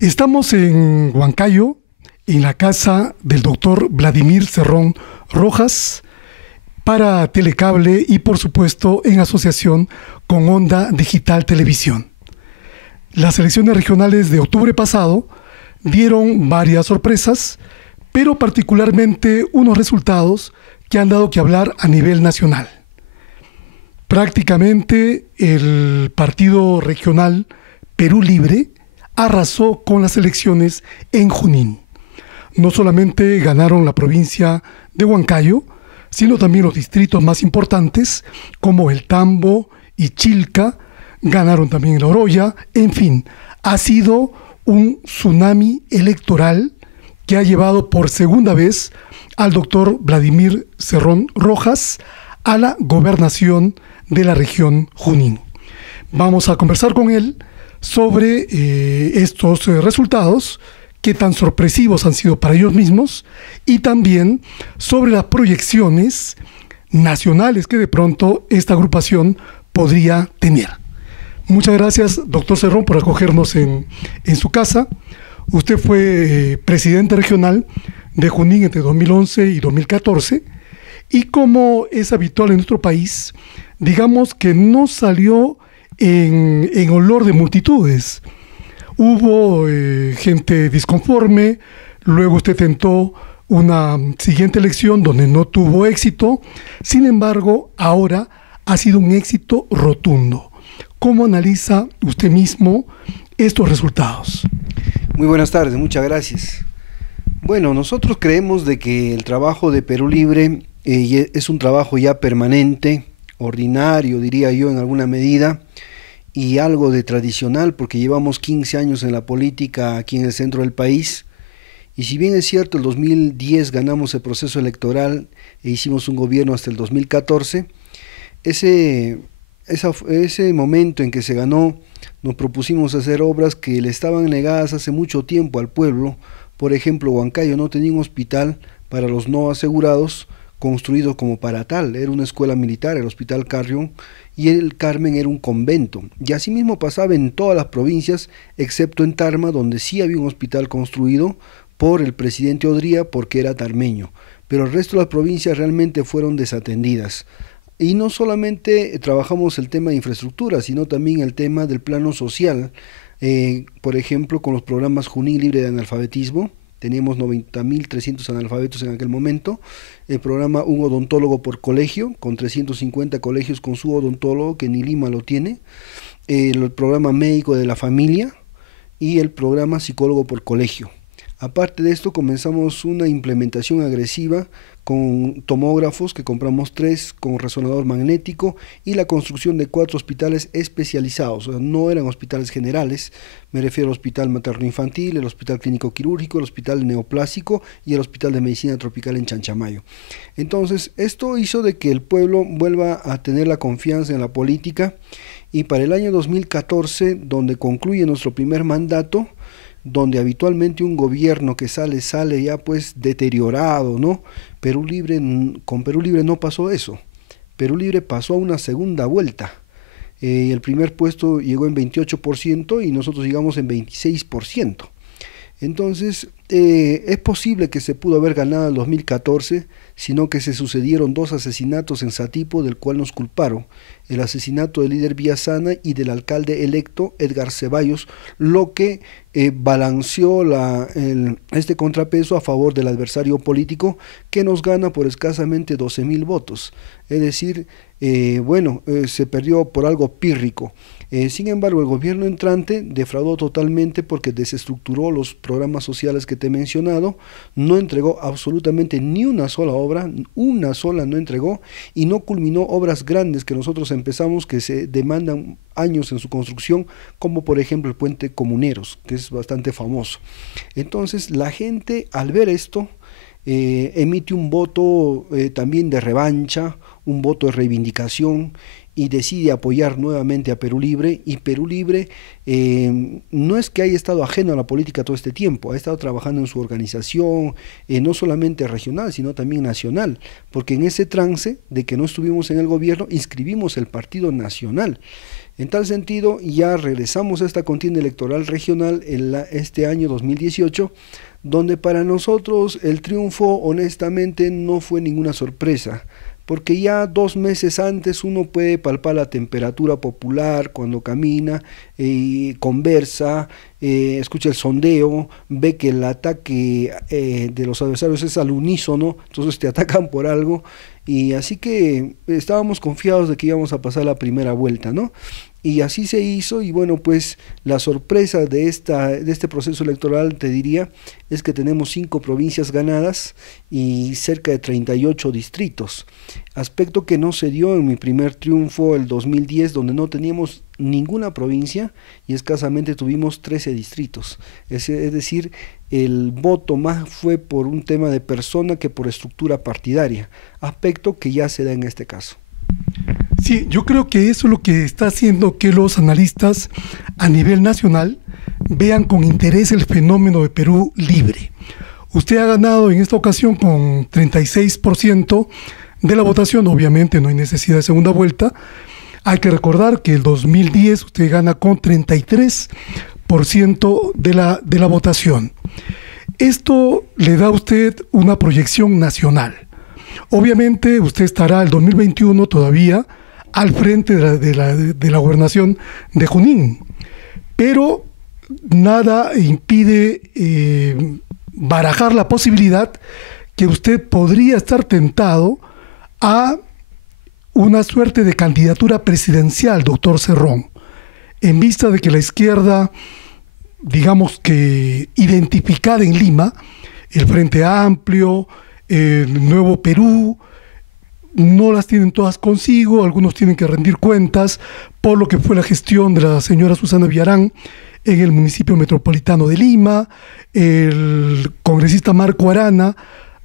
Estamos en Huancayo, en la casa del doctor Vladimir Cerrón Rojas, para Telecable y por supuesto en asociación con Onda Digital Televisión. Las elecciones regionales de octubre pasado dieron varias sorpresas, pero particularmente unos resultados que han dado que hablar a nivel nacional. Prácticamente el partido regional Perú Libre arrasó con las elecciones en Junín. No solamente ganaron la provincia de Huancayo, sino también los distritos más importantes como El Tambo y Chilca, ganaron también La Oroya. En fin, ha sido un tsunami electoral que ha llevado por segunda vez al doctor Vladimir Cerrón Rojas a la gobernación de la región Junín. Vamos a conversar con él sobre estos resultados, qué tan sorpresivos han sido para ellos mismos, y también sobre las proyecciones nacionales que de pronto esta agrupación podría tener. Muchas gracias, doctor Cerrón, por acogernos en su casa. Usted fue presidente regional de Junín entre 2011 y 2014, y como es habitual en nuestro país, digamos que no salió en olor de multitudes. Hubo gente disconforme, luego usted tentó una siguiente elección donde no tuvo éxito. Sin embargo, ahora ha sido un éxito rotundo. ¿Cómo analiza usted mismo estos resultados? Muy buenas tardes, muchas gracias. Bueno, nosotros creemos de que el trabajo de Perú Libre es un trabajo ya permanente, ordinario, diría yo, en alguna medida, y algo de tradicional, porque llevamos 15 años en la política aquí en el centro del país, y si bien es cierto, el 2010 ganamos el proceso electoral e hicimos un gobierno hasta el 2014, ese momento en que se ganó, nos propusimos hacer obras que le estaban negadas hace mucho tiempo al pueblo. Por ejemplo, Huancayo no tenía un hospital para los no asegurados, construido como para tal, era una escuela militar, el Hospital Carrión, y el Carmen era un convento, y así mismo pasaba en todas las provincias, excepto en Tarma, donde sí había un hospital construido por el presidente Odría, porque era tarmeño, pero el resto de las provincias realmente fueron desatendidas. Y no solamente trabajamos el tema de infraestructura, sino también el tema del plano social, por ejemplo, con los programas Junín Libre de Analfabetismo. Teníamos 90.300 analfabetos en aquel momento. El programa Un Odontólogo por Colegio, con 350 colegios con su odontólogo, que ni Lima lo tiene. El programa Médico de la Familia y el programa Psicólogo por Colegio. Aparte de esto, comenzamos una implementación agresiva con tomógrafos, que compramos 3, con resonador magnético, y la construcción de 4 hospitales especializados. O sea, no eran hospitales generales, me refiero al Hospital Materno-Infantil, el Hospital Clínico Quirúrgico, el Hospital Neoplásico y el Hospital de Medicina Tropical en Chanchamayo. Entonces, esto hizo de que el pueblo vuelva a tener la confianza en la política, y para el año 2014, donde concluye nuestro primer mandato, donde habitualmente un gobierno que sale ya pues deteriorado, ¿no? Con Perú Libre no pasó eso. Perú Libre pasó a una segunda vuelta. El primer puesto llegó en 28% y nosotros llegamos en 26%. Entonces, es posible que se pudo haber ganado el 2014, sino que se sucedieron 2 asesinatos en Satipo, del cual nos culparon: el asesinato del líder Villasana y del alcalde electo Edgar Ceballos, lo que balanceó este contrapeso a favor del adversario político, que nos gana por escasamente 12.000 votos. Es decir, se perdió por algo pírrico. Sin embargo, el gobierno entrante defraudó totalmente, porque desestructuró los programas sociales que te he mencionado, no entregó absolutamente ni una sola obra, una sola no entregó, y no culminó obras grandes que nosotros empezamos, que se demandan años en su construcción, como por ejemplo el puente Comuneros, que es bastante famoso. Entonces, la gente, al ver esto, emite un voto también de revancha, un voto de reivindicación, y decide apoyar nuevamente a Perú Libre, y Perú Libre no es que haya estado ajeno a la política todo este tiempo, ha estado trabajando en su organización, no solamente regional, sino también nacional, porque en ese trance de que no estuvimos en el gobierno, inscribimos el Partido Nacional. En tal sentido, ya regresamos a esta contienda electoral regional en este año 2018, donde para nosotros el triunfo honestamente no fue ninguna sorpresa, porque ya 2 meses antes uno puede palpar la temperatura popular cuando camina, conversa, escucha el sondeo, ve que el ataque de los adversarios es al unísono, entonces te atacan por algo, y así que estábamos confiados de que íbamos a pasar la primera vuelta, ¿no? Y así se hizo, y bueno, pues la sorpresa de este proceso electoral, te diría, es que tenemos 5 provincias ganadas y cerca de 38 distritos, aspecto que no se dio en mi primer triunfo el 2010, donde no teníamos ninguna provincia y escasamente tuvimos 13 distritos, es decir, el voto más fue por un tema de persona que por estructura partidaria, aspecto que ya se da en este caso. Sí, yo creo que eso es lo que está haciendo que los analistas a nivel nacional vean con interés el fenómeno de Perú Libre. Usted ha ganado en esta ocasión con 36% de la votación, obviamente no hay necesidad de segunda vuelta. Hay que recordar que el 2010 usted gana con 33% de la votación. Esto le da a usted una proyección nacional. Obviamente usted estará el 2021 todavía al frente de la gobernación de Junín, pero nada impide barajar la posibilidad que usted podría estar tentado a una suerte de candidatura presidencial, doctor Cerrón, en vista de que la izquierda, digamos que identificada en Lima, el Frente Amplio, el Nuevo Perú, no las tienen todas consigo, algunos tienen que rendir cuentas por lo que fue la gestión de la señora Susana Villarán en el municipio metropolitano de Lima, el congresista Marco Arana,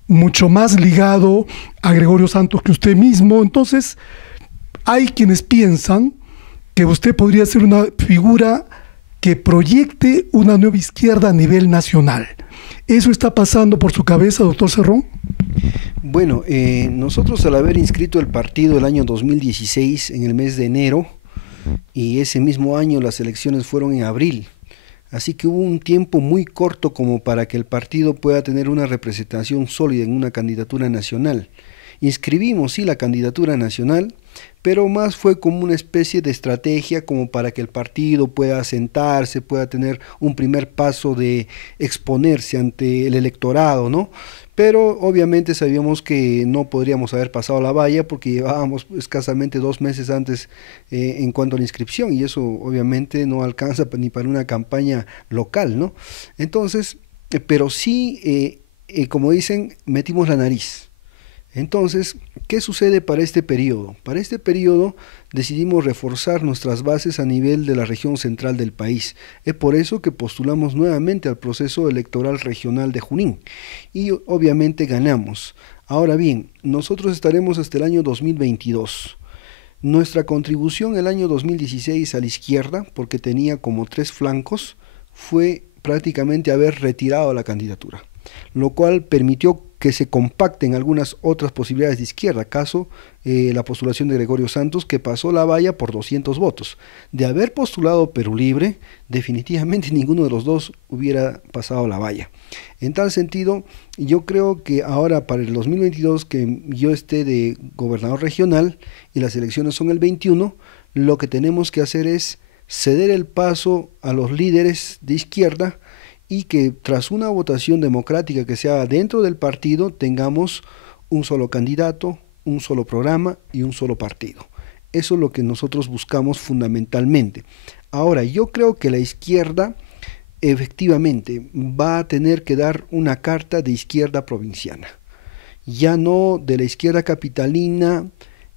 mucho más ligado a Gregorio Santos que usted mismo. Entonces, hay quienes piensan que usted podría ser una figura que proyecte una nueva izquierda a nivel nacional. ¿Eso está pasando por su cabeza, doctor Cerrón? Bueno, nosotros al haber inscrito el partido el año 2016 en el mes de enero, y ese mismo año las elecciones fueron en abril, así que hubo un tiempo muy corto como para que el partido pueda tener una representación sólida en una candidatura nacional. Inscribimos sí la candidatura nacional, pero más fue como una especie de estrategia como para que el partido pueda asentarse, pueda tener un primer paso de exponerse ante el electorado, ¿no? Pero obviamente sabíamos que no podríamos haber pasado la valla porque llevábamos escasamente 2 meses antes en cuanto a la inscripción, y eso obviamente no alcanza ni para una campaña local, ¿no? Entonces, pero sí, como dicen, metimos la nariz. Entonces, ¿qué sucede para este periodo? Para este periodo decidimos reforzar nuestras bases a nivel de la región central del país. Es por eso que postulamos nuevamente al proceso electoral regional de Junín y obviamente ganamos. Ahora bien, nosotros estaremos hasta el año 2022. Nuestra contribución el año 2016 a la izquierda, porque tenía como 3 flancos, fue prácticamente haber retirado la candidatura, lo cual permitió que se compacten algunas otras posibilidades de izquierda, caso la postulación de Gregorio Santos, que pasó la valla por 200 votos. De haber postulado Perú Libre, definitivamente ninguno de los dos hubiera pasado la valla. En tal sentido, yo creo que ahora para el 2022, que yo esté de gobernador regional y las elecciones son el 21, lo que tenemos que hacer es ceder el paso a los líderes de izquierda, y que tras una votación democrática que se haga dentro del partido tengamos un solo candidato, un solo programa y un solo partido. Eso es lo que nosotros buscamos fundamentalmente. Ahora, yo creo que la izquierda efectivamente va a tener que dar una carta de izquierda provinciana, ya no de la izquierda capitalina.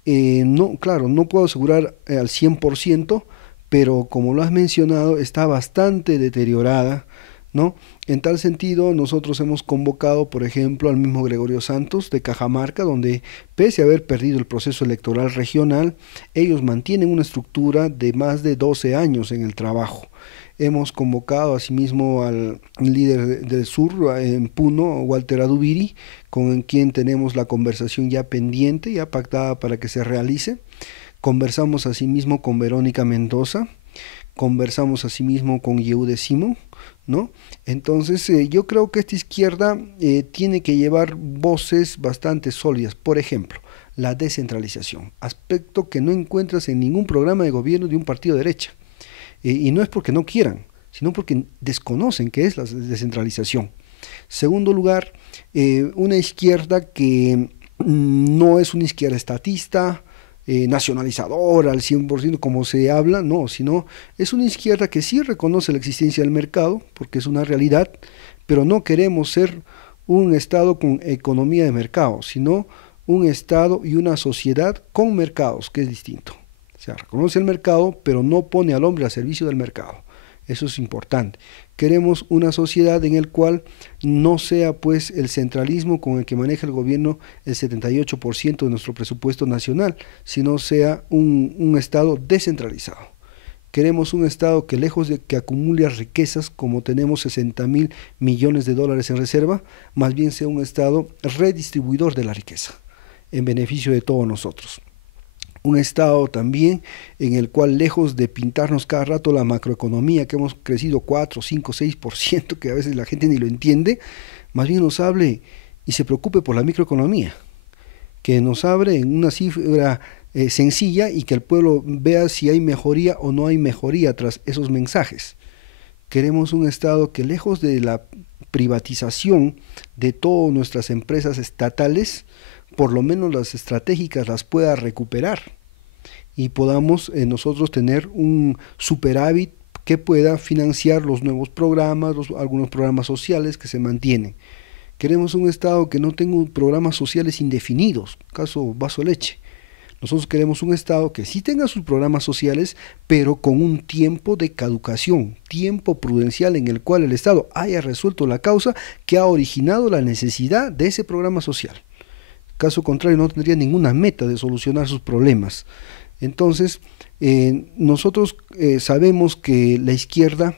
No, claro, no puedo asegurar al 100%, pero como lo has mencionado, está bastante deteriorada. ¿no? En tal sentido, nosotros hemos convocado, por ejemplo, al mismo Gregorio Santos de Cajamarca, donde pese a haber perdido el proceso electoral regional, ellos mantienen una estructura de más de 12 años en el trabajo. Hemos convocado asimismo al líder del sur en Puno, Walter Adubiri, con quien tenemos la conversación ya pendiente, ya pactada para que se realice. Conversamos asimismo con Verónica Mendoza, conversamos asimismo con Yehude Simón, ¿no? Entonces yo creo que esta izquierda tiene que llevar voces bastante sólidas. Por ejemplo, la descentralización, aspecto que no encuentras en ningún programa de gobierno de un partido de derecha. Y no es porque no quieran, sino porque desconocen qué es la descentralización. Segundo lugar, una izquierda que no es una izquierda estatista, nacionalizadora al 100% como se habla, no, sino es una izquierda que sí reconoce la existencia del mercado, porque es una realidad, pero no queremos ser un Estado con economía de mercado, sino un Estado y una sociedad con mercados, que es distinto. O sea, reconoce el mercado, pero no pone al hombre al servicio del mercado. Eso es importante. Queremos una sociedad en la cual no sea pues el centralismo con el que maneja el gobierno el 78% de nuestro presupuesto nacional, sino sea un Estado descentralizado. Queremos un Estado que lejos de que acumule riquezas, como tenemos 60.000 millones de dólares en reserva, más bien sea un Estado redistribuidor de la riqueza, en beneficio de todos nosotros. Un Estado también en el cual, lejos de pintarnos cada rato la macroeconomía, que hemos crecido 4, 5, 6%, que a veces la gente ni lo entiende, más bien nos hable y se preocupe por la microeconomía, que nos hable en una cifra sencilla y que el pueblo vea si hay mejoría o no hay mejoría tras esos mensajes. Queremos un Estado que, lejos de la privatización de todas nuestras empresas estatales, por lo menos las estratégicas las pueda recuperar y podamos nosotros tener un superávit que pueda financiar los nuevos programas, algunos programas sociales que se mantienen. Queremos un Estado que no tenga programas sociales indefinidos, caso vaso de leche. Nosotros queremos un Estado que sí tenga sus programas sociales, pero con un tiempo de caducación, tiempo prudencial en el cual el Estado haya resuelto la causa que ha originado la necesidad de ese programa social. Caso contrario, no tendría ninguna meta de solucionar sus problemas. Entonces, nosotros sabemos que la izquierda,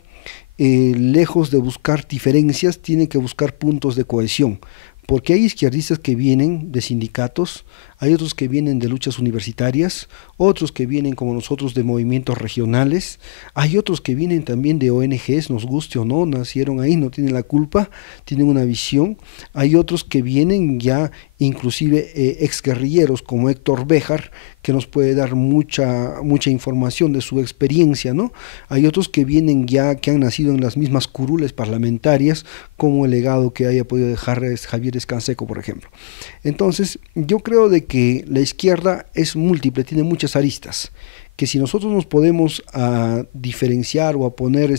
lejos de buscar diferencias, tiene que buscar puntos de cohesión, porque hay izquierdistas que vienen de sindicatos, hay otros que vienen de luchas universitarias, otros que vienen como nosotros de movimientos regionales, hay otros que vienen también de ONGs, nos guste o no, nacieron ahí, no tienen la culpa, tienen una visión, hay otros que vienen ya inclusive exguerrilleros como Héctor Béjar, que nos puede dar mucha información de su experiencia, ¿no? Hay otros que vienen ya, que han nacido en las mismas curules parlamentarias, como el legado que haya podido dejar Javier Escanseco, por ejemplo. Entonces, yo creo de que la izquierda es múltiple, tiene muchas aristas, que si nosotros nos podemos diferenciar o a poner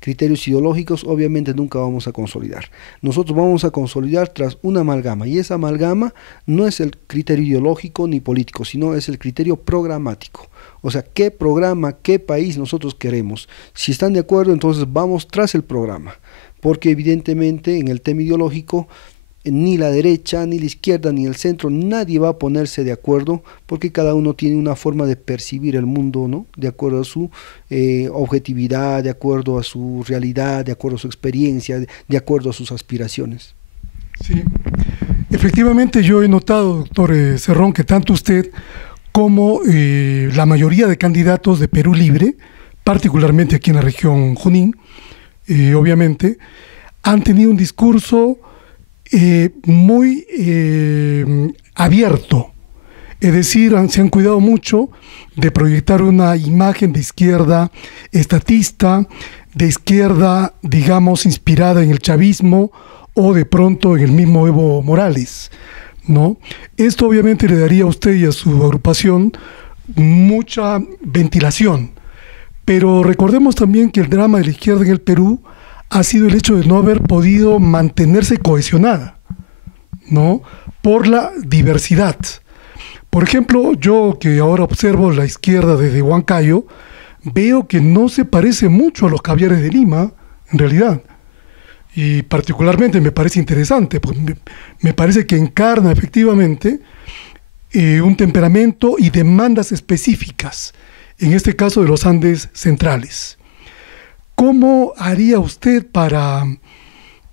criterios ideológicos, obviamente nunca vamos a consolidar. Nosotros vamos a consolidar tras una amalgama, y esa amalgama no es el criterio ideológico ni político, sino es el criterio programático. O sea, ¿qué programa, qué país nosotros queremos? Si están de acuerdo, entonces vamos tras el programa, porque evidentemente en el tema ideológico ni la derecha, ni la izquierda, ni el centro, nadie va a ponerse de acuerdo, porque cada uno tiene una forma de percibir el mundo, ¿no? De acuerdo a su objetividad, de acuerdo a su realidad, de acuerdo a su experiencia, de acuerdo a sus aspiraciones. Sí, efectivamente yo he notado, doctor Cerrón, que tanto usted como la mayoría de candidatos de Perú Libre, particularmente aquí en la región Junín, obviamente, han tenido un discurso muy abierto, es decir, se han cuidado mucho de proyectar una imagen de izquierda estatista, de izquierda, digamos, inspirada en el chavismo o de pronto en el mismo Evo Morales, ¿no? Esto obviamente le daría a usted y a su agrupación mucha ventilación, pero recordemos también que el drama de la izquierda en el Perú ha sido el hecho de no haber podido mantenerse cohesionada, ¿no? Por la diversidad. Por ejemplo, yo que ahora observo la izquierda desde Huancayo, veo que no se parece mucho a los caviares de Lima, en realidad. Y particularmente me parece interesante, pues me parece que encarna efectivamente un temperamento y demandas específicas, en este caso de los Andes centrales. ¿Cómo haría usted para,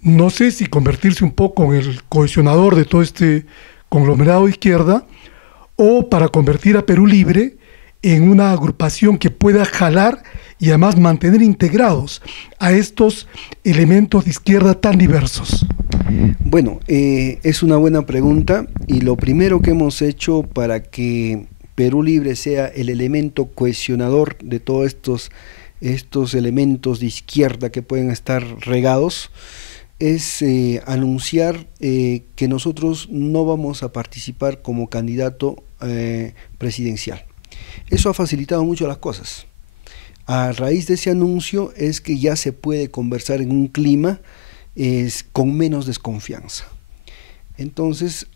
no sé si convertirse un poco en el cohesionador de todo este conglomerado de izquierda, o para convertir a Perú Libre en una agrupación que pueda jalar y además mantener integrados a estos elementos de izquierda tan diversos? Bueno, es una buena pregunta, y lo primero que hemos hecho para que Perú Libre sea el elemento cohesionador de todos estos elementos de izquierda que pueden estar regados es anunciar que nosotros no vamos a participar como candidato presidencial. Eso ha facilitado mucho las cosas. A raíz de ese anuncio es que ya se puede conversar en un clima con menos desconfianza. Entonces,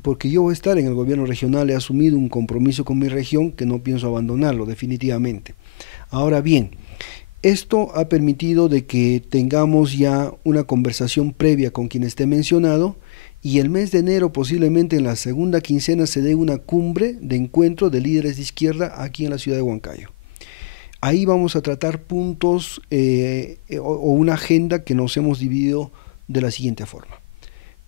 porque yo voy a estar en el gobierno regional, he asumido un compromiso con mi región que no pienso abandonarlo definitivamente. Ahora bien, esto ha permitido de que tengamos ya una conversación previa con quienes te he mencionado, y el mes de enero, posiblemente en la segunda quincena, se dé una cumbre de encuentro de líderes de izquierda aquí en la ciudad de Huancayo. Ahí vamos a tratar puntos o una agenda que nos hemos dividido de la siguiente forma.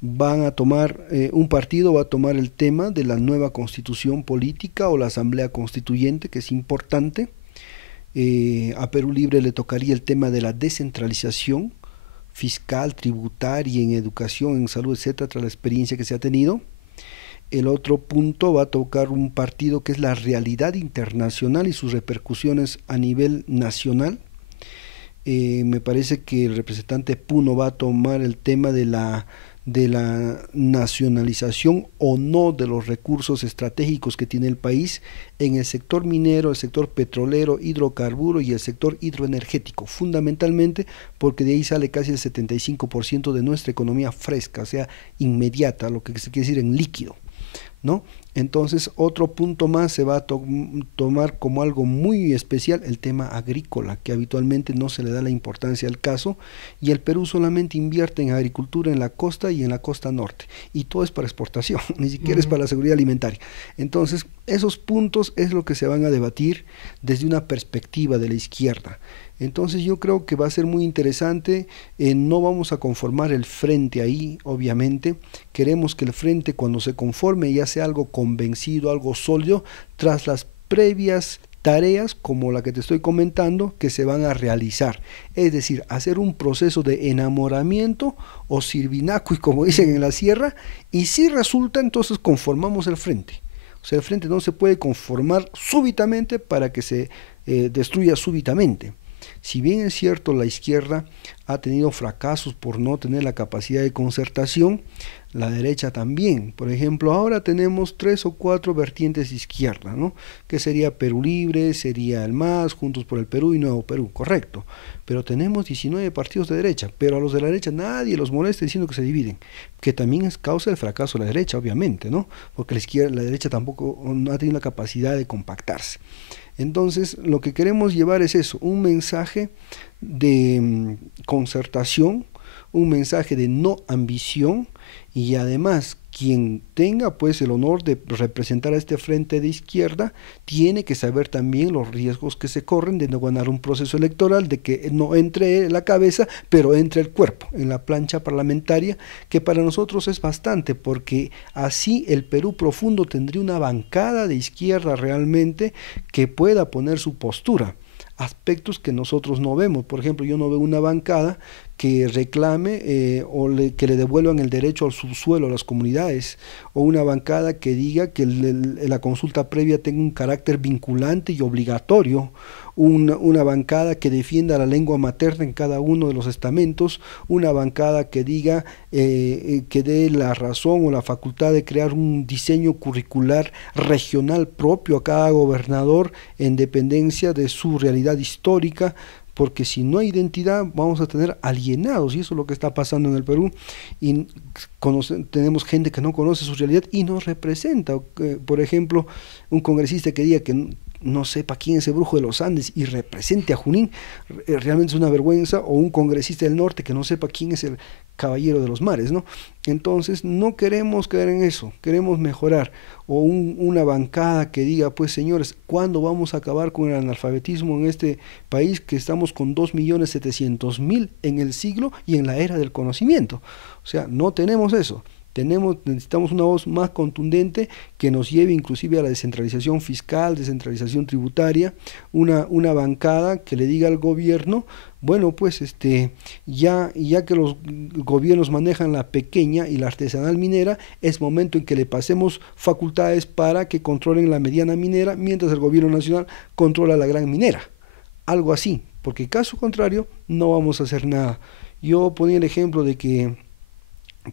Van a tomar, un partido va a tomar el tema de la nueva constitución política o la asamblea constituyente, que es importante. A Perú Libre le tocaría el tema de la descentralización fiscal, tributaria, en educación, en salud, etcétera, tras la experiencia que se ha tenido. El otro punto va a tocar un partido que es la realidad internacional y sus repercusiones a nivel nacional. Me parece que el representante Puno va a tomar el tema de la nacionalización o no de los recursos estratégicos que tiene el país en el sector minero, el sector petrolero, hidrocarburo y el sector hidroenergético, fundamentalmente porque de ahí sale casi el 75% de nuestra economía fresca, o sea, inmediata, lo que se quiere decir en líquido, ¿no? Entonces, otro punto más se va a tomar como algo muy especial, el tema agrícola, que habitualmente no se le da la importancia al caso, y el Perú solamente invierte en agricultura en la costa y en la costa norte, y todo es para exportación, ni siquiera es para la seguridad alimentaria. Entonces, esos puntos es lo que se van a debatir desde una perspectiva de la izquierda. Entonces yo creo que va a ser muy interesante. No vamos a conformar el frente ahí, obviamente. Queremos que el frente, cuando se conforme, ya sea algo convencido, algo sólido, tras las previas tareas como la que te estoy comentando, que se van a realizar. Es decir, hacer un proceso de enamoramiento o sirvinacui, como dicen en la sierra, y si resulta, entonces conformamos el frente. O sea, el frente no se puede conformar súbitamente para que se destruya súbitamente. Si bien es cierto, la izquierda ha tenido fracasos por no tener la capacidad de concertación, la derecha también. Por ejemplo, ahora tenemos 3 o 4 vertientes de izquierda, ¿no? Que sería Perú Libre, sería el MAS, Juntos por el Perú y Nuevo Perú, correcto. Pero tenemos 19 partidos de derecha, pero a los de la derecha nadie los molesta diciendo que se dividen, que también es causa del fracaso de la derecha, obviamente, ¿no? Porque la derecha tampoco no ha tenido la capacidad de compactarse. Entonces, lo que queremos llevar es eso, un mensaje de concertación, un mensaje de no ambición, y además quien tenga pues el honor de representar a este frente de izquierda tiene que saber también los riesgos que se corren de no ganar un proceso electoral, de que no entre la cabeza pero entre el cuerpo en la plancha parlamentaria, que para nosotros es bastante, porque así el Perú profundo tendría una bancada de izquierda realmente que pueda poner su postura. Aspectos que nosotros no vemos. Por ejemplo, yo no veo una bancada que reclame que le devuelvan el derecho al subsuelo a las comunidades, o una bancada que diga que la consulta previa tenga un carácter vinculante y obligatorio, una bancada que defienda la lengua materna en cada uno de los estamentos, una bancada que diga que dé la razón o la facultad de crear un diseño curricular regional propio a cada gobernador en dependencia de su realidad histórica, porque si no hay identidad vamos a tener alienados, y eso es lo que está pasando en el Perú, y tenemos gente que no conoce su realidad y nos representa. Por ejemplo, un congresista que diga que no sepa quién es el brujo de los Andes y represente a Junín, realmente es una vergüenza, o un congresista del norte que no sepa quién es el caballero de los mares, ¿no? Entonces no queremos caer en eso, queremos mejorar, o una bancada que diga, pues señores, ¿cuándo vamos a acabar con el analfabetismo en este país que estamos con 2.700.000 en el siglo y en la era del conocimiento? O sea, no tenemos eso. Necesitamos una voz más contundente que nos lleve inclusive a la descentralización fiscal, descentralización tributaria, una bancada que le diga al gobierno, bueno, pues ya que los gobiernos manejan la pequeña y la artesanal minera, es momento en que le pasemos facultades para que controlen la mediana minera, mientras el gobierno nacional controla la gran minera. Algo así, porque caso contrario no vamos a hacer nada. Yo ponía el ejemplo de que,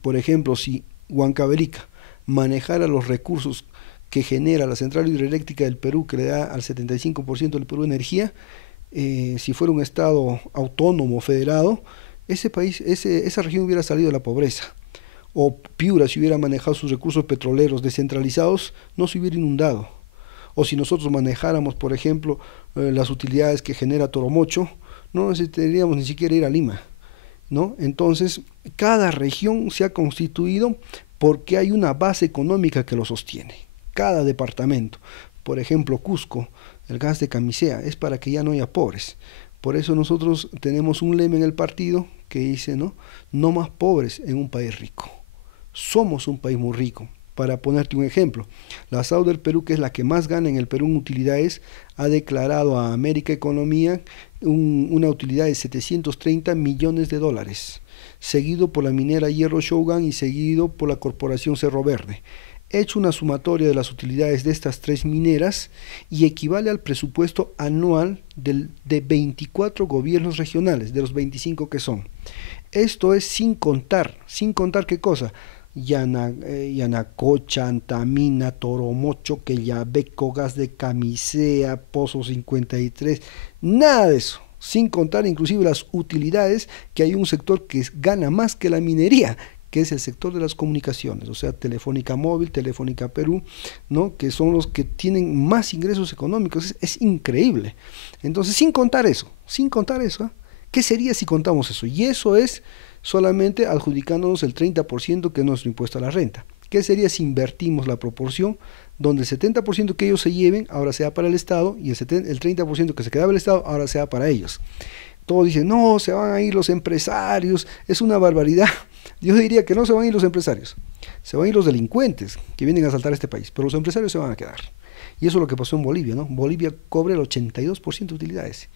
por ejemplo, si Huancavelica manejara los recursos que genera la central hidroeléctrica del Perú, que le da al 75% del Perú energía, si fuera un estado autónomo, federado, ese país, esa región hubiera salido de la pobreza. O Piura, si hubiera manejado sus recursos petroleros descentralizados, no se hubiera inundado. O si nosotros manejáramos, por ejemplo, las utilidades que genera Toromocho, no necesitaríamos ni siquiera ir a Lima, ¿no? Entonces, cada región se ha constituido porque hay una base económica que lo sostiene. Cada departamento, por ejemplo, Cusco, el gas de Camisea, es para que ya no haya pobres. Por eso nosotros tenemos un lema en el partido que dice, no más pobres en un país rico. Somos un país muy rico. Para ponerte un ejemplo, la SAU del Perú, que es la que más gana en el Perú en utilidades, ha declarado a América Economía una utilidad de 730 millones de dólares, seguido por la minera Hierro Shogun y seguido por la corporación Cerro Verde. He hecho una sumatoria de las utilidades de estas tres mineras y equivale al presupuesto anual de 24 gobiernos regionales, de los 25 que son. Esto es sin contar ¿qué cosa? Yanacocha, Antamina, Toromocho, Quellaveco, gas de Camisea, Pozo 53, nada de eso, sin contar inclusive las utilidades, que hay un sector que gana más que la minería, que es el sector de las comunicaciones, o sea, Telefónica Móvil, Telefónica Perú, ¿no? Que son los que tienen más ingresos económicos, es increíble. Entonces, sin contar eso, ¿qué sería si contamos eso? Y eso es solamente adjudicándonos el 30% que es nuestro impuesto a la renta. ¿Qué sería si invertimos la proporción donde el 70% que ellos se lleven ahora sea para el Estado y el 30% que se quedaba el Estado ahora sea para ellos? Todos dicen, no, se van a ir los empresarios, es una barbaridad. Yo diría que no se van a ir los empresarios, se van a ir los delincuentes que vienen a asaltar este país, pero los empresarios se van a quedar. Y eso es lo que pasó en Bolivia, ¿no? Bolivia cobra el 82% de utilidades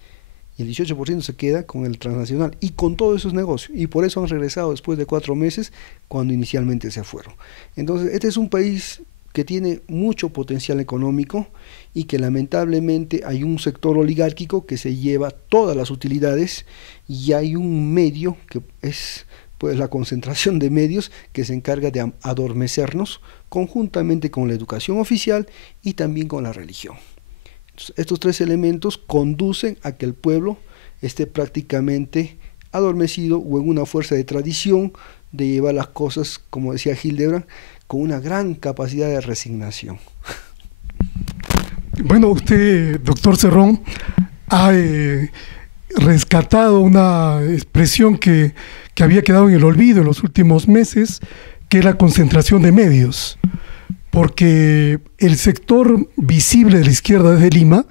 y el 18% se queda con el transnacional y con todos esos negocios, y por eso han regresado después de 4 meses cuando inicialmente se fueron. Entonces, este es un país que tiene mucho potencial económico y que lamentablemente hay un sector oligárquico que se lleva todas las utilidades, y hay un medio que es pues la concentración de medios que se encarga de adormecernos conjuntamente con la educación oficial y también con la religión. Entonces, estos tres elementos conducen a que el pueblo esté prácticamente adormecido o en una fuerza de tradición de llevar las cosas, como decía Hildebrand, con una gran capacidad de resignación. Bueno, usted, doctor Cerrón, ha rescatado una expresión que había quedado en el olvido en los últimos meses, que es la concentración de medios. Porque el sector visible de la izquierda desde Lima,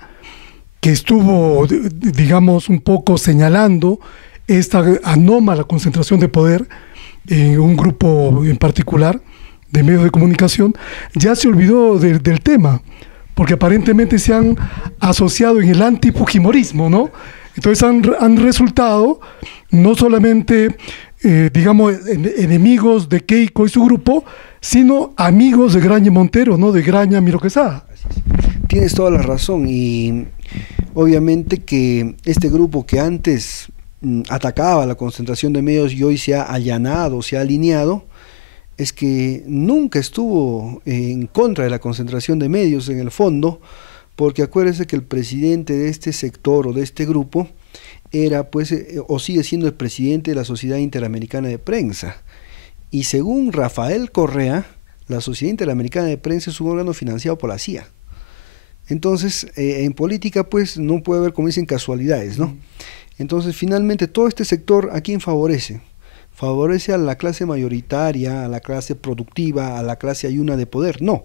que estuvo, digamos, un poco señalando esta anómala concentración de poder en un grupo en particular de medios de comunicación, ya se olvidó del tema, porque aparentemente se han asociado en el antifujimorismo, ¿no? Entonces han resultado no solamente, digamos, enemigos de Keiko y su grupo, sino amigos de Graña Montero, ¿no? De Graña Miro Quesada. Tienes toda la razón, y obviamente que este grupo que antes atacaba la concentración de medios y hoy se ha allanado, se ha alineado, es que nunca estuvo en contra de la concentración de medios en el fondo, porque acuérdense que el presidente de este sector o de este grupo era pues o sigue siendo el presidente de la Sociedad Interamericana de Prensa, y según Rafael Correa, la Sociedad Interamericana de Prensa es un órgano financiado por la CIA. Entonces, en política, pues, no puede haber, como dicen, casualidades, ¿no? Entonces, finalmente, todo este sector, ¿a quién favorece? Favorece a la clase mayoritaria, a la clase productiva, a la clase ayuna de poder. No,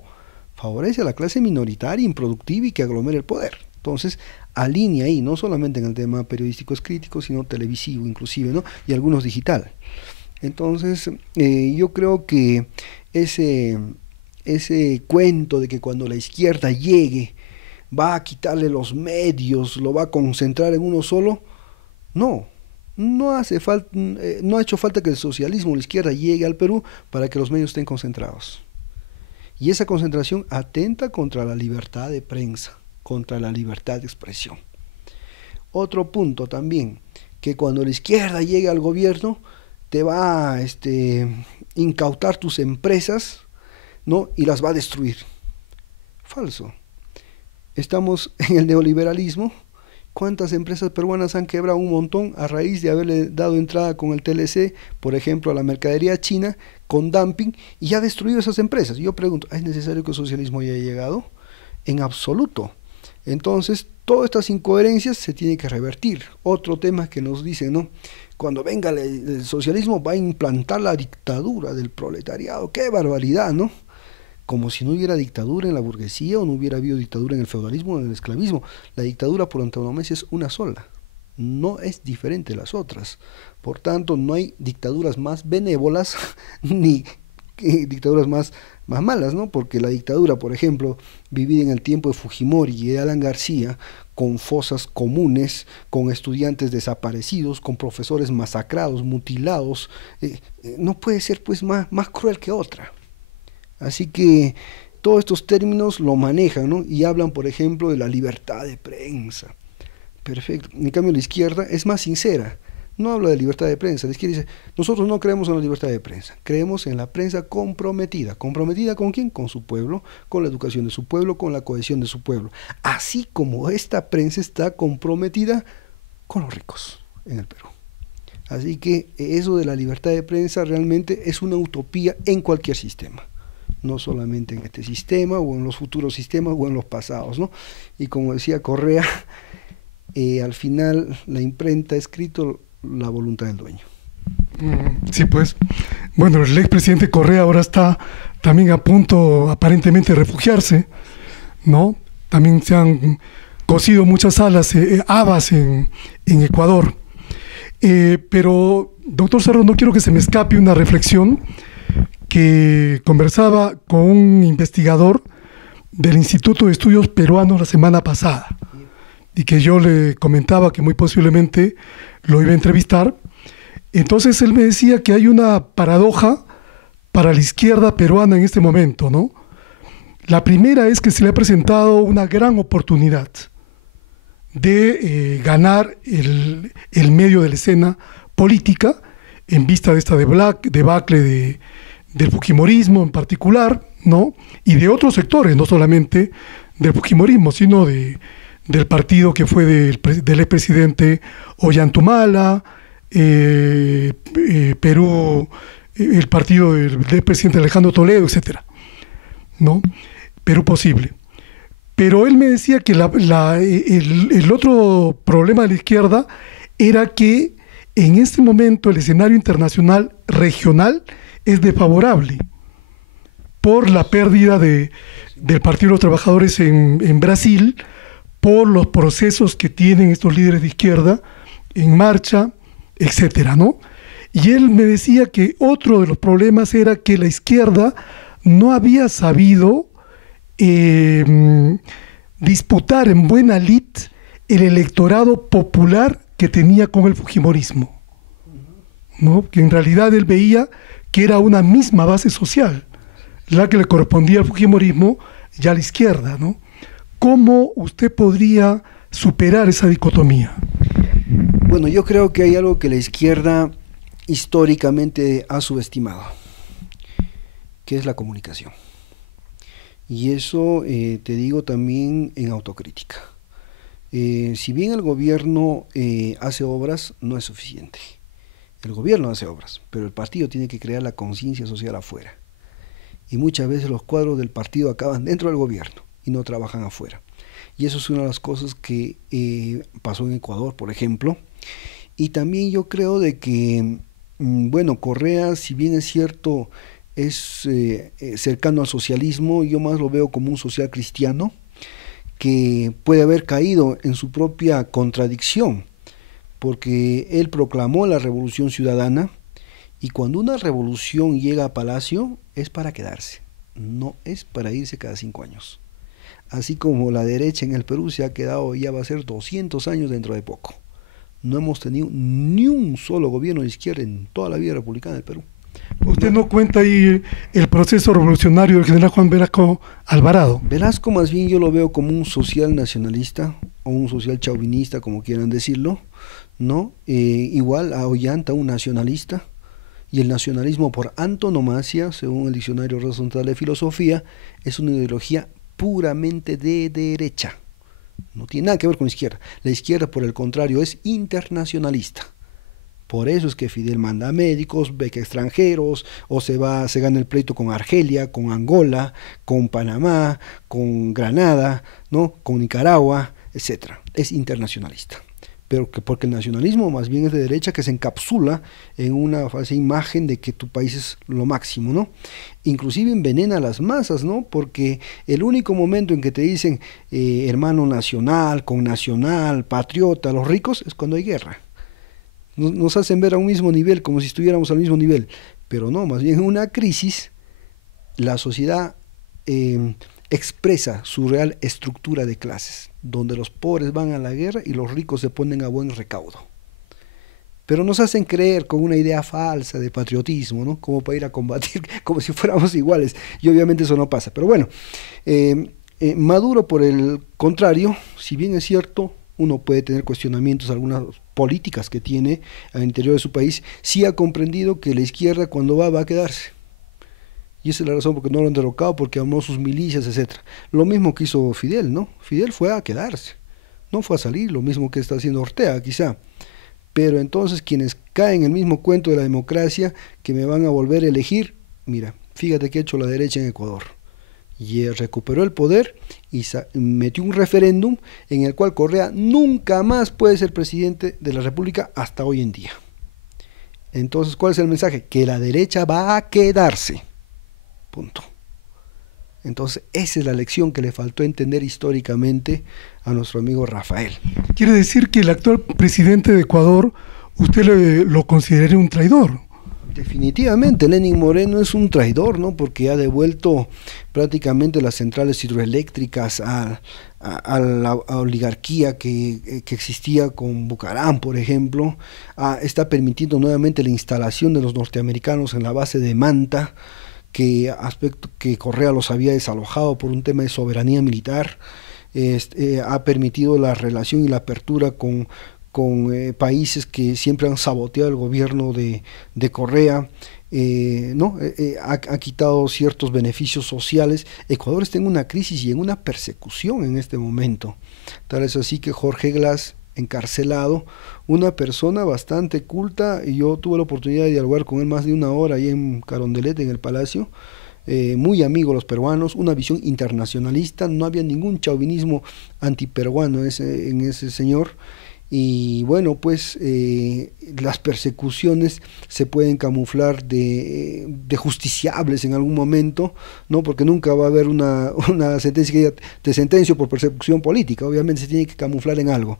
favorece a la clase minoritaria, improductiva y que aglomera el poder. Entonces, alinea ahí, no solamente en el tema periodístico crítico, sino televisivo inclusive, ¿no? Y algunos digital. Entonces, yo creo que ese cuento de que cuando la izquierda llegue va a quitarle los medios, lo va a concentrar en uno solo, no hace falta, no ha hecho falta que el socialismo o la izquierda llegue al Perú para que los medios estén concentrados. Y esa concentración atenta contra la libertad de prensa, contra la libertad de expresión. Otro punto también, que cuando la izquierda llegue al gobierno, te va a incautar tus empresas, ¿no? Y las va a destruir. Falso. Estamos en el neoliberalismo. ¿Cuántas empresas peruanas han quebrado un montón a raíz de haberle dado entrada con el TLC, por ejemplo, a la mercadería china, con dumping, y ha destruido esas empresas? Yo pregunto, ¿es necesario que el socialismo haya llegado? En absoluto. Entonces, todas estas incoherencias se tienen que revertir. Otro tema que nos dicen, ¿no? Cuando venga el socialismo va a implantar la dictadura del proletariado. ¡Qué barbaridad!, ¿no? Como si no hubiera dictadura en la burguesía o no hubiera habido dictadura en el feudalismo o en el esclavismo. La dictadura por antonomasia es una sola, no es diferente de las otras. Por tanto, no hay dictaduras más benévolas ni dictaduras más malas, ¿no? Porque la dictadura, por ejemplo, vivida en el tiempo de Fujimori y de Alan García, con fosas comunes, con estudiantes desaparecidos, con profesores masacrados, mutilados, no puede ser pues más cruel que otra. Así que todos estos términos lo manejan, ¿no? Y hablan, por ejemplo, de la libertad de prensa. Perfecto. En cambio, la izquierda es más sincera. No habla de libertad de prensa. La izquierda dice, nosotros no creemos en la libertad de prensa. Creemos en la prensa comprometida. ¿Comprometida con quién? Con su pueblo, con la educación de su pueblo, con la cohesión de su pueblo. Así como esta prensa está comprometida con los ricos en el Perú. Así que eso de la libertad de prensa realmente es una utopía en cualquier sistema. No solamente en este sistema o en los futuros sistemas o en los pasados, ¿no? Y como decía Correa, al final la imprenta ha escrito la voluntad del dueño. Sí, pues, bueno, el expresidente Correa ahora está también a punto aparentemente de refugiarse, ¿no? También se han cosido muchas habas en Ecuador. Pero, doctor Cerro, no quiero que se me escape una reflexión que conversaba con un investigador del Instituto de Estudios Peruanos la semana pasada y que yo le comentaba que muy posiblemente lo iba a entrevistar. Entonces él me decía que hay una paradoja para la izquierda peruana en este momento, ¿no? La primera es que se le ha presentado una gran oportunidad de ganar el medio de la escena política en vista de esta debacle del fujimorismo en particular, ¿no? Y de otros sectores, no solamente del fujimorismo, sino del partido que fue del expresidente Ollantumala, Perú, el partido del presidente Alejandro Toledo, etcétera, ¿no? Perú Posible. Pero él me decía que el otro problema de la izquierda era que en este momento el escenario internacional regional es desfavorable por la pérdida del Partido de los Trabajadores en Brasil, por los procesos que tienen estos líderes de izquierda en marcha, etcétera, ¿no? Y él me decía que otro de los problemas era que la izquierda no había sabido disputar en buena lid el electorado popular que tenía con el fujimorismo, ¿no? Que en realidad él veía que era una misma base social, la que le correspondía al fujimorismo y a la izquierda, ¿no? ¿Cómo usted podría superar esa dicotomía? Bueno, yo creo que hay algo que la izquierda históricamente ha subestimado, que es la comunicación. Y eso te digo también en autocrítica. Si bien el gobierno hace obras, no es suficiente. El gobierno hace obras, pero el partido tiene que crear la conciencia social afuera. Y muchas veces los cuadros del partido acaban dentro del gobierno y no trabajan afuera. Y eso es una de las cosas que pasó en Ecuador, por ejemplo. Y también yo creo de que, bueno, Correa, si bien es cierto, es cercano al socialismo, yo más lo veo como un social cristiano que puede haber caído en su propia contradicción, porque él proclamó la revolución ciudadana y cuando una revolución llega a Palacio es para quedarse, no es para irse cada 5 años. Así como la derecha en el Perú se ha quedado, ya va a ser 200 años dentro de poco. No hemos tenido ni un solo gobierno de izquierda en toda la vida republicana del Perú. ¿Usted no cuenta ahí el proceso revolucionario del general Juan Velasco Alvarado? Velasco más bien yo lo veo como un social nacionalista o un social chauvinista, como quieran decirlo, ¿no? Igual a Ollanta, un nacionalista, y el nacionalismo por antonomasia, según el diccionario Real Central de Filosofía, es una ideología puramente de derecha. No tiene nada que ver con la izquierda. La izquierda, por el contrario, es internacionalista. Por eso es que Fidel manda médicos, beca extranjeros, o se gana el pleito con Argelia, con Angola, con Panamá, con Granada, ¿no? Con Nicaragua, etcétera. Es internacionalista. Pero que porque el nacionalismo más bien es de derecha, que se encapsula en una falsa imagen de que tu país es lo máximo, ¿no? Inclusive envenena a las masas, ¿no? Porque el único momento en que te dicen hermano nacional, con nacional, patriota, los ricos, es cuando hay guerra. Nos hacen ver a un mismo nivel, como si estuviéramos al mismo nivel, pero no, más bien en una crisis la sociedad expresa su real estructura de clases, donde los pobres van a la guerra y los ricos se ponen a buen recaudo. Pero nos hacen creer con una idea falsa de patriotismo, ¿no? Como para ir a combatir, como si fuéramos iguales, y obviamente eso no pasa. Pero bueno, Maduro, por el contrario, si bien es cierto, uno puede tener cuestionamientos a algunas políticas que tiene al interior de su país, sí ha comprendido que la izquierda cuando va a quedarse. Y esa es la razón por qué no lo han derrocado, porque amó sus milicias, etcétera. Lo mismo que hizo Fidel, ¿no? Fidel fue a quedarse, no fue a salir, lo mismo que está haciendo Ortega, quizá. Pero entonces quienes caen en el mismo cuento de la democracia, que me van a volver a elegir, mira, fíjate qué ha hecho la derecha en Ecuador. Y recuperó el poder y metió un referéndum en el cual Correa nunca más puede ser presidente de la República hasta hoy en día. Entonces, ¿cuál es el mensaje? Que la derecha va a quedarse. Punto. Entonces, esa es la lección que le faltó entender históricamente a nuestro amigo Rafael. Quiere decir que el actual presidente de Ecuador, usted lo consideraría un traidor. Definitivamente, Lenín Moreno es un traidor, ¿no? Porque ha devuelto prácticamente las centrales hidroeléctricas a la oligarquía que existía con Bucaram, por ejemplo. Está permitiendo nuevamente la instalación de los norteamericanos en la base de Manta, que Correa los había desalojado por un tema de soberanía militar. Ha permitido la relación y la apertura con países que siempre han saboteado el gobierno de Correa, ¿no? Ha quitado ciertos beneficios sociales. Ecuador está en una crisis y en una persecución en este momento. Tal es así que Jorge Glass, encarcelado, una persona bastante culta, y yo tuve la oportunidad de dialogar con él más de una hora ahí en Carondelet, en el Palacio, muy amigo de los peruanos, una visión internacionalista, no había ningún chauvinismo antiperuano en ese señor. Y bueno, pues las persecuciones se pueden camuflar de justiciables en algún momento, ¿no? Porque nunca va a haber una sentencia que diga te sentencio por persecución política, obviamente se tiene que camuflar en algo.